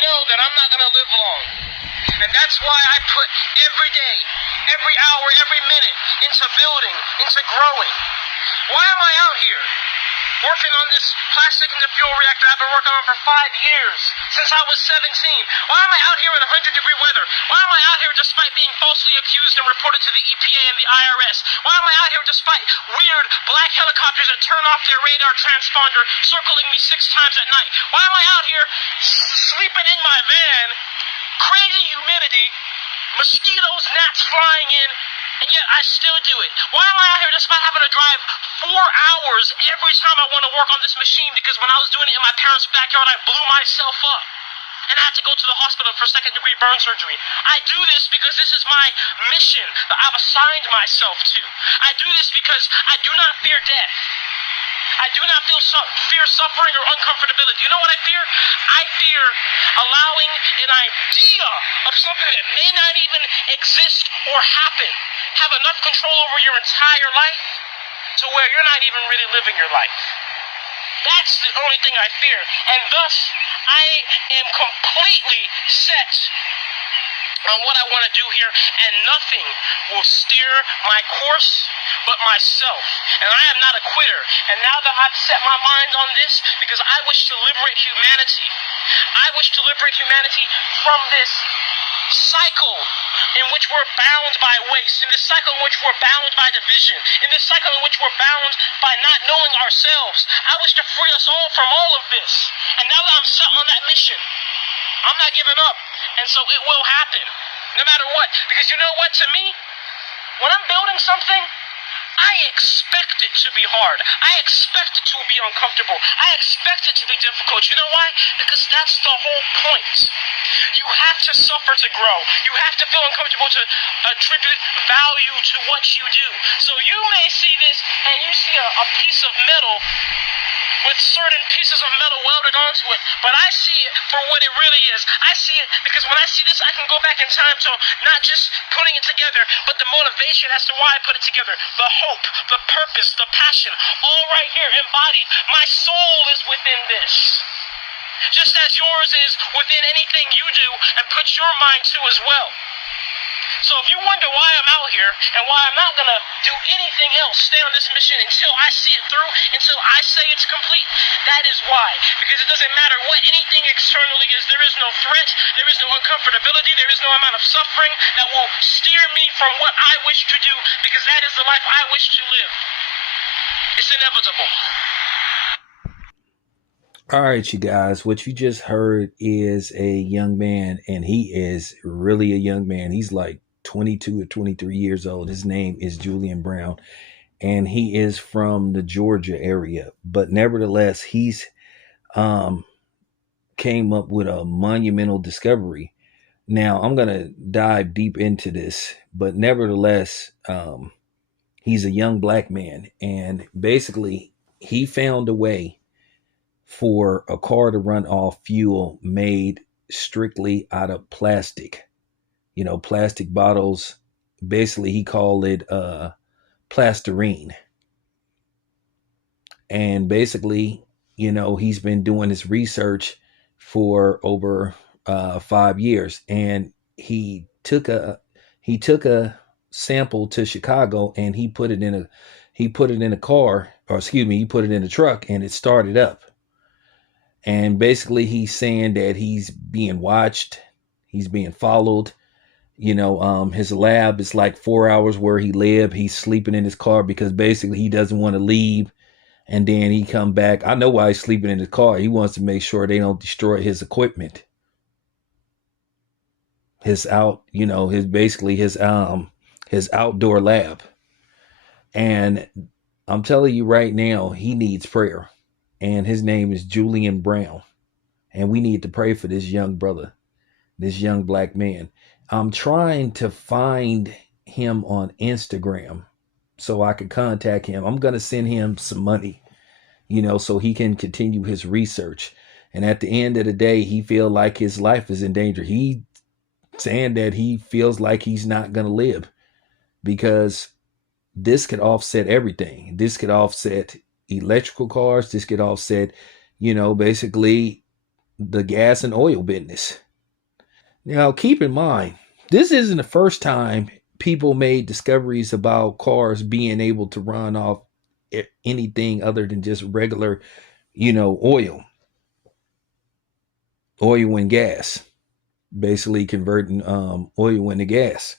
know that I'm not going to live long. And that's why I put every day, every hour, every minute into building, into growing. Why am I out here working on this plastic into fuel reactor I've been working on for 5 years, since I was 17? Why am I out here in 100-degree weather? Why am I out here despite being falsely accused and reported to the EPA and the IRS? Why am I out here despite weird black helicopters that turn off their radar transponder circling me 6 times at night? Why am I out here sleeping in my van, crazy humidity, mosquitoes, gnats flying in, and yet I still do it? Why am I out here despite having to drive 4 hours every time I want to work on this machine? Because when I was doing it in my parents' backyard, I blew myself up and I had to go to the hospital for second-degree burn surgery. I do this because this is my mission that I've assigned myself to. I do this because I do not fear death. I do not fear suffering or uncomfortability. You know what I fear? I fear allowing an idea of something that may not even exist or happen have enough control over your entire life to where you're not even really living your life. That's the only thing I fear. And thus, I am completely set on what I want to do here, and nothing will steer my course but myself. And I am not a quitter. And now that I've set my mind on this, because I wish to liberate humanity, I wish to liberate humanity from this cycle in which we're bound by waste, in this cycle in which we're bound by division, in this cycle in which we're bound by not knowing ourselves. I wish to free us all from all of this. And now that I'm set on that mission, I'm not giving up. And so it will happen, no matter what. Because you know what, to me, when I'm building something, I expect it to be hard. I expect it to be uncomfortable. I expect it to be difficult. You know why? Because that's the whole point. You have to suffer to grow. You have to feel uncomfortable to attribute value to what you do. So you may see this and you see a piece of metal with certain pieces of metal welded onto it, but I see it for what it really is. I see it because when I see this, I can go back in time to not just putting it together, but the motivation as to why I put it together, the hope, the purpose, the passion, all right here embodied. My soul is within this, just as yours is within anything you do and put your mind to as well. So if you wonder why I'm out here and why I'm not going to do anything else, stay on this mission until I see it through, until I say it's complete, that is why. Because it doesn't matter what anything externally is. There is no threat, there is no uncomfortability, there is no amount of suffering that will steer me from what I wish to do, because that is the life I wish to live. It's inevitable. All right, you guys, what you just heard is a young man, and he is really a young man. He's like 22 or 23 years old. His name is Julian Brown, and he is from the Georgia area. But nevertheless, he's came up with a monumental discovery. Now, I'm going to dive deep into this, but nevertheless, he's a young black man, and basically he found a way for a car to run off fuel made strictly out of plastic. You know, plastic bottles. Basically, he called it plasterine. And basically, you know, he's been doing his research for over 5 years, and he took a sample to Chicago, and he put it in a car, or excuse me, he put it in a truck, and it started up. And basically, he's saying that he's being watched, he's being followed. You know, his lab is like 4 hours where he live. He's sleeping in his car because basically he doesn't want to leave. And then he come back. I know why he's sleeping in his car. He wants to make sure they don't destroy his equipment. His outdoor lab. And I'm telling you right now, he needs prayer. And his name is Julian Brown. And we need to pray for this young brother, this young black man. I'm trying to find him on Instagram so I can contact him. I'm going to send him some money, you know, so he can continue his research. And at the end of the day, he feel like his life is in danger. He saying that he feels like he's not going to live because this could offset everything. This could offset electrical cars. This could offset, you know, basically the gas and oil business. Now, keep in mind, this isn't the first time people made discoveries about cars being able to run off anything other than just regular, oil and gas, basically converting oil into gas.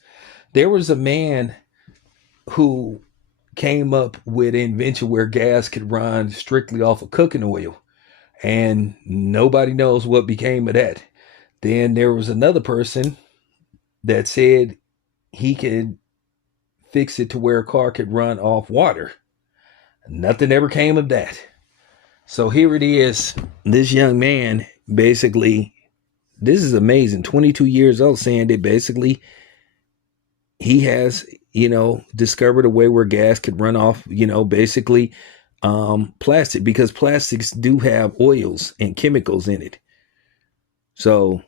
There was a man who came up with an invention where gas could run strictly off of cooking oil, and nobody knows what became of that. Then there was another person that said he could fix it to where a car could run off water. Nothing ever came of that. So here it is. This young man, basically, this is amazing. 22 years old, saying that basically he has, discovered a way where gas could run off, basically plastic, because plastics do have oils and chemicals in it. So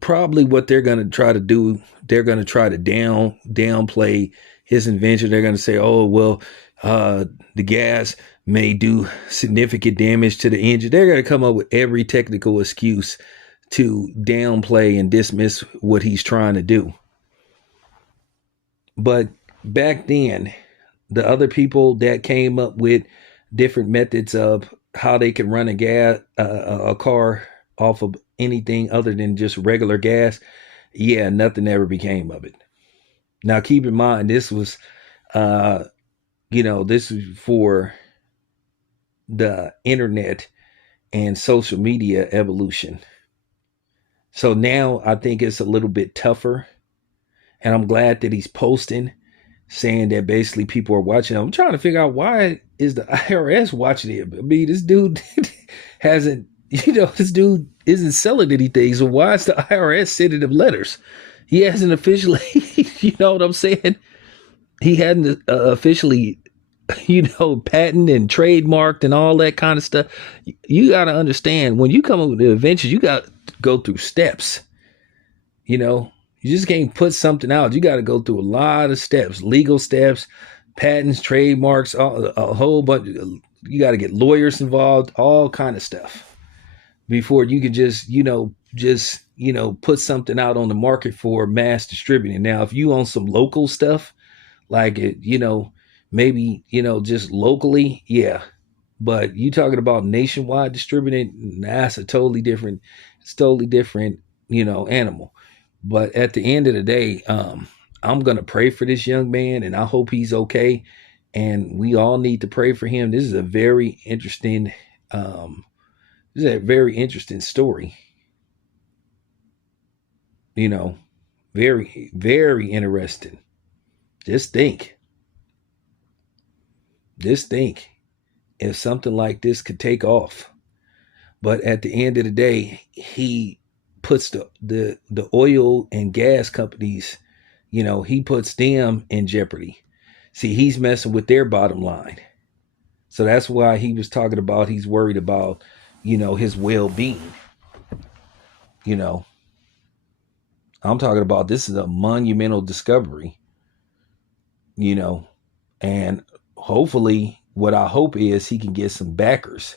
probably what they're going to try to do, they're going to try to downplay his invention. They're going to say, oh, well, the gas may do significant damage to the engine. They're going to come up with every technical excuse to downplay and dismiss what he's trying to do. But back then, the other people that came up with different methods of how they can run a car off of anything other than just regular gas, yeah, nothing ever became of it. Now, keep in mind, this was, this was for the internet and social media evolution. So now I think it's a little bit tougher. And I'm glad that he's posting, saying that basically people are watching. I'm trying to figure out, why is the IRS watching it? I mean, this dude hasn't, this dude isn't selling anything. So why is the IRS sending him letters? He hasn't officially, you know what I'm saying? He hadn't officially, patent and trademarked and all that kind of stuff. You got to understand, when you come up with the inventions, you got to go through steps, You just can't put something out. You got to go through a lot of steps, legal steps, patents, trademarks, a whole bunch. You got to get lawyers involved, all kind of stuff before you can just put something out on the market for mass distributing. Now, if you own some local stuff, like it, maybe, just locally, yeah. But you talking about nationwide distributing, that's it's totally different, animal. But at the end of the day, I'm going to pray for this young man, and I hope he's okay. And we all need to pray for him. This is a very interesting, story. Very, very interesting. Just think if something like this could take off. But at the end of the day, he puts the oil and gas companies, he puts them in jeopardy. See, he's messing with their bottom line. So that's why he was talking about, he's worried about, his well-being. I'm talking about, this is a monumental discovery, and hopefully what I hope is he can get some backers.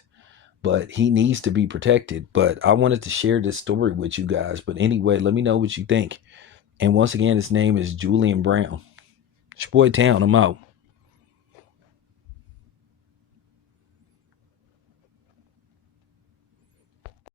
But he needs to be protected. But I wanted to share this story with you guys. But anyway, let me know what you think. And once again, his name is Julian Brown. It's your boy Town. I'm out.